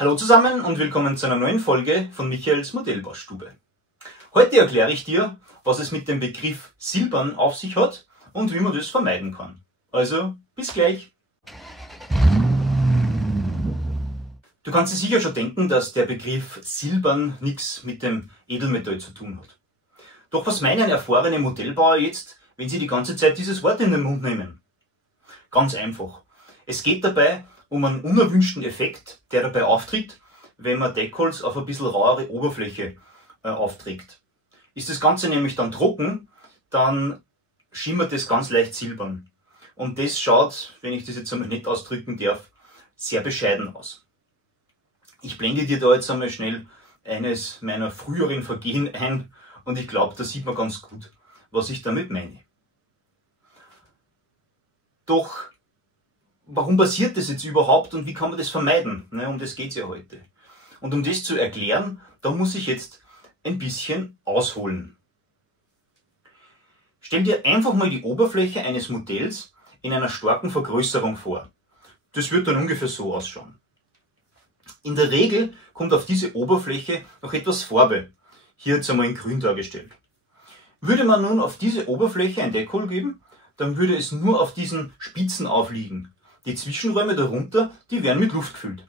Hallo zusammen und willkommen zu einer neuen Folge von Michaels Modellbaustube. Heute erkläre ich dir, was es mit dem Begriff Silbern auf sich hat und wie man das vermeiden kann. Also, bis gleich! Du kannst dir sicher schon denken, dass der Begriff Silbern nichts mit dem Edelmetall zu tun hat. Doch was meinen erfahrene Modellbauer jetzt, wenn sie die ganze Zeit dieses Wort in den Mund nehmen? Ganz einfach. Es geht dabei um einen unerwünschten Effekt, der dabei auftritt, wenn man Deckholz auf ein bisschen rauere Oberfläche aufträgt. Ist das Ganze nämlich dann trocken, dann schimmert es ganz leicht silbern. Und das schaut, wenn ich das jetzt einmal nicht ausdrücken darf, sehr bescheiden aus. Ich blende dir da jetzt einmal schnell eines meiner früheren Vergehen ein und ich glaube, da sieht man ganz gut, was ich damit meine. Doch warum passiert das jetzt überhaupt und wie kann man das vermeiden? Um das geht es ja heute. Und um das zu erklären, da muss ich jetzt ein bisschen ausholen. Stell dir einfach mal die Oberfläche eines Modells in einer starken Vergrößerung vor. Das wird dann ungefähr so ausschauen. In der Regel kommt auf diese Oberfläche noch etwas Farbe, hier jetzt einmal in grün dargestellt. Würde man nun auf diese Oberfläche ein Deckhol geben, dann würde es nur auf diesen Spitzen aufliegen. Die Zwischenräume darunter, die wären mit Luft gefüllt.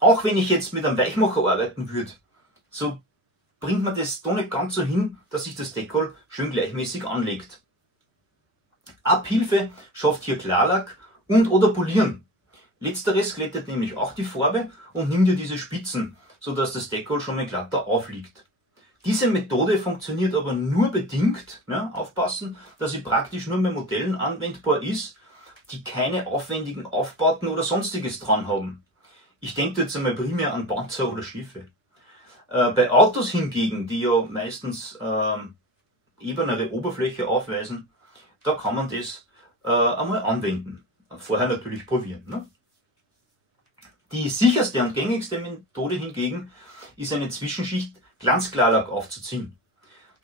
Auch wenn ich jetzt mit einem Weichmacher arbeiten würde, so bringt man das doch nicht ganz so hin, dass sich das Deckhol schön gleichmäßig anlegt. Abhilfe schafft hier Klarlack und oder Polieren. Letzteres glättet nämlich auch die Farbe und nimmt dir diese Spitzen, sodass das Deckhol schon mal glatter aufliegt. Diese Methode funktioniert aber nur bedingt, aufpassen, dass sie praktisch nur bei Modellen anwendbar ist, die keine aufwendigen Aufbauten oder sonstiges dran haben. Ich denke jetzt einmal primär an Panzer oder Schiffe. Bei Autos hingegen, die ja meistens ebenere Oberfläche aufweisen, da kann man das einmal anwenden. Vorher natürlich probieren. Ne? Die sicherste und gängigste Methode hingegen ist eine Zwischenschicht Glanzklarlack aufzuziehen.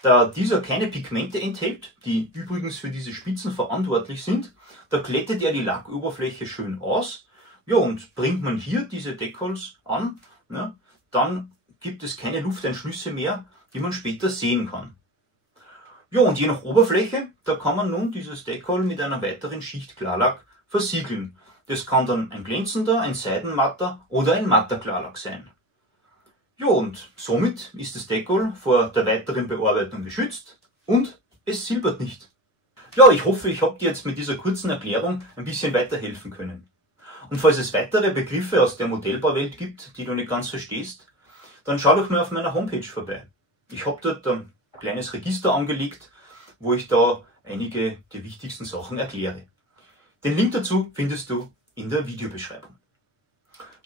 Da dieser keine Pigmente enthält, die übrigens für diese Spitzen verantwortlich sind, da glättet er die Lackoberfläche schön aus. Ja, und bringt man hier diese Deckholz an, dann gibt es keine Lufteinschlüsse mehr, die man später sehen kann. Ja, und je nach Oberfläche, da kann man nun dieses Deckhol mit einer weiteren Schicht Klarlack versiegeln. Das kann dann ein glänzender, ein seidenmatter oder ein matter Klarlack sein. Ja, und somit ist das Deckhol vor der weiteren Bearbeitung geschützt und es silbert nicht. Ja, ich hoffe, ich habe dir jetzt mit dieser kurzen Erklärung ein bisschen weiterhelfen können. Und falls es weitere Begriffe aus der Modellbauwelt gibt, die du nicht ganz verstehst, dann schau doch mal auf meiner Homepage vorbei. Ich habe dort ein kleines Register angelegt, wo ich da einige der wichtigsten Sachen erkläre. Den Link dazu findest du in der Videobeschreibung.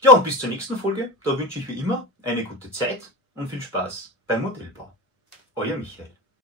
Ja, und bis zur nächsten Folge, da wünsche ich wie immer eine gute Zeit und viel Spaß beim Modellbau. Euer Michael.